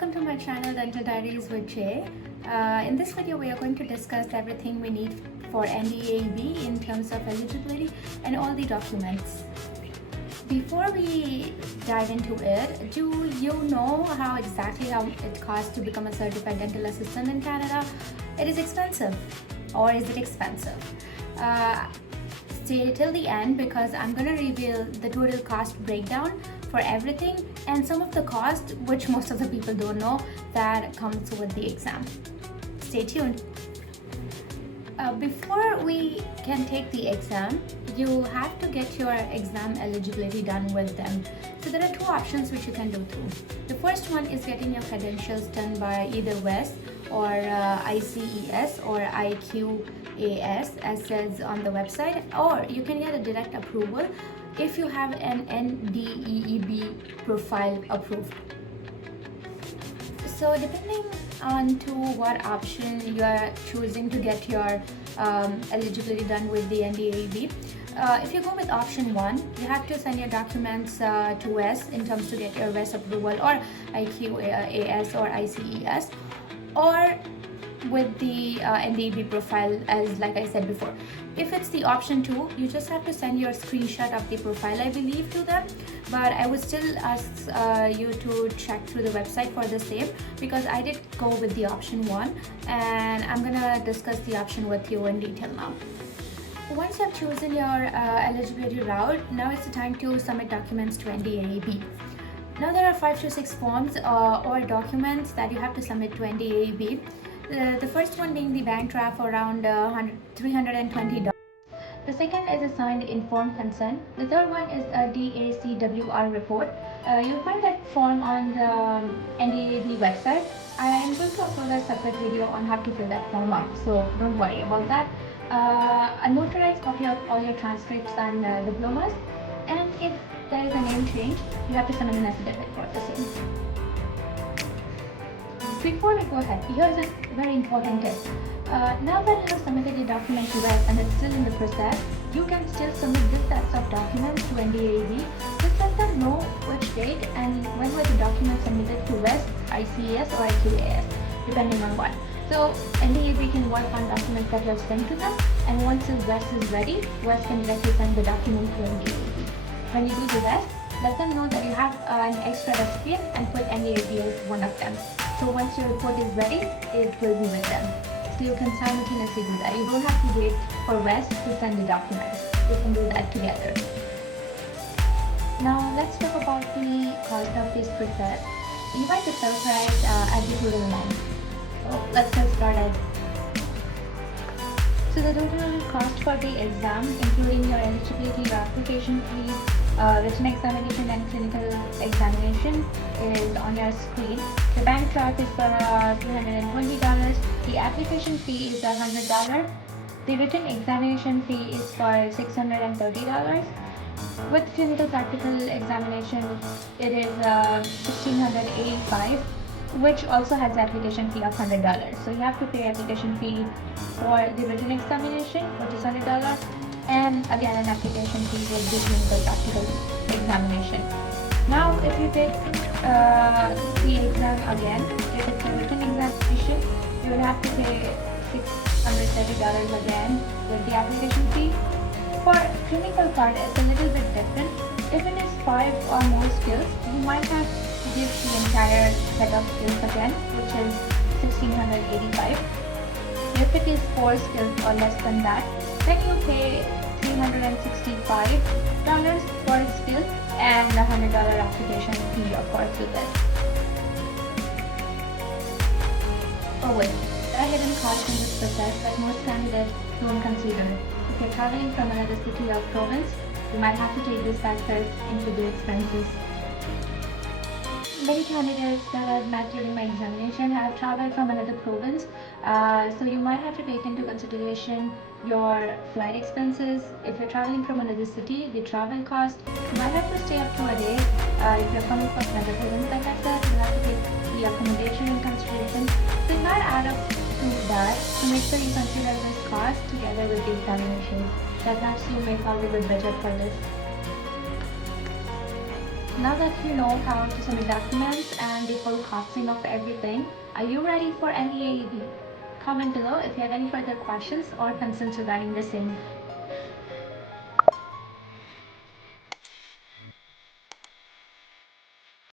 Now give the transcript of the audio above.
Welcome to my channel Dental Diaries with Jay. In this video we are going to discuss everything we need for NDAEB in terms of eligibility and all the documents. Before we dive into it, do you know how it costs to become a certified dental assistant in Canada? It is expensive, or is it expensive? Stay till the end because I'm going to reveal the total cost breakdown for everything and some of the cost which most of the people don't know that comes with the exam. Stay tuned. Before we can take the exam, you have to get your exam eligibility done with them. So there are two options which you can do through. The first one is getting your credentials done by either WES or ICES or IQAS as says on the website, or you can get a direct approval if you have an NDEB profile approved. So depending on to what option you are choosing to get your eligibility done with the NDAEB, if you go with option 1, you have to send your documents to WES in terms to get your WES approval, or IQAS or ICES, or with the NDEB profile, as like I said before. If it's the option 2, you just have to send your screenshot of the profile, I believe, to them, but I would still ask you to check through the website for the same, because I did go with the option 1 and I'm gonna discuss the option with you in detail now. Once you have chosen your eligibility route, now it's the time to submit documents to NDAEB. Now there are 5 to 6 forms or documents that you have to submit to NDAEB. The first one being the bank draft for around $320. The second is a signed informed consent. The third one is a DACWR report. You'll find that form on the NDAEB website. I am going to upload a separate video on how to fill that form up, so don't worry about that. A notarized copy of all your transcripts and diplomas, and if there is a name change, you have to submit an affidavit for the same. Before we go ahead, here's a very important tip. Now that you have submitted your document to WES and it's still in the process, you can still submit this sets of documents to NDAEB. Just let them know which date and when were the documents submitted to WES, ICES or IQAS, depending on what. So NDAEB can work on documents that you have sent to them, and once the WES is ready, WES can directly send the document to NDAEB. When you do the WES, let them know that you have an extra recipient and put NDAEB as one of them. So once your report is ready, it will be with them. So you can simultaneously do that. You don't have to wait for WES to send the documents. You can do that together. Now let's talk about the cost of this process. You might be surprised at the total amount. So let's get started. So the total cost for the exam, including your eligibility, your application fees, written examination and clinical examination, is on your screen. The bank draft is for $320. The application fee is $100. The written examination fee is for $630. With clinical practical examination, it is $1,685, which also has the application fee of $100. So you have to pay application fee for the written examination, which is $100, and again an application fee with the clinical practical examination. Now if you take the exam again, if it's a written examination, you will have to pay $630 again with the application fee. For clinical part, it's a little bit different. If it is 5 or more skills, you might have to give the entire set of skills again, which is $1,685. If it is 4 skills or less than that, then you pay $365 for a skill and a $100 application fee, of course, with it. Oh wait, there are hidden costs in this process that most candidates don't consider. If you're traveling from another city or province, you might have to take these factors into the expenses. Many candidates that I've met during my examination have traveled from another province, so you might have to take into consideration your flight expenses. If you're traveling from another city, the travel cost, you might have to stay up to a day. If you're coming from another province, like I said, you have to take the accommodation in consideration. So you might add up to that to make sure you consider this cost together with the examination. That helps you make out a good budget for this. Now that you know how to submit documents and the full costing of everything, are you ready for NDAEB? Comment below if you have any further questions or concerns regarding the same.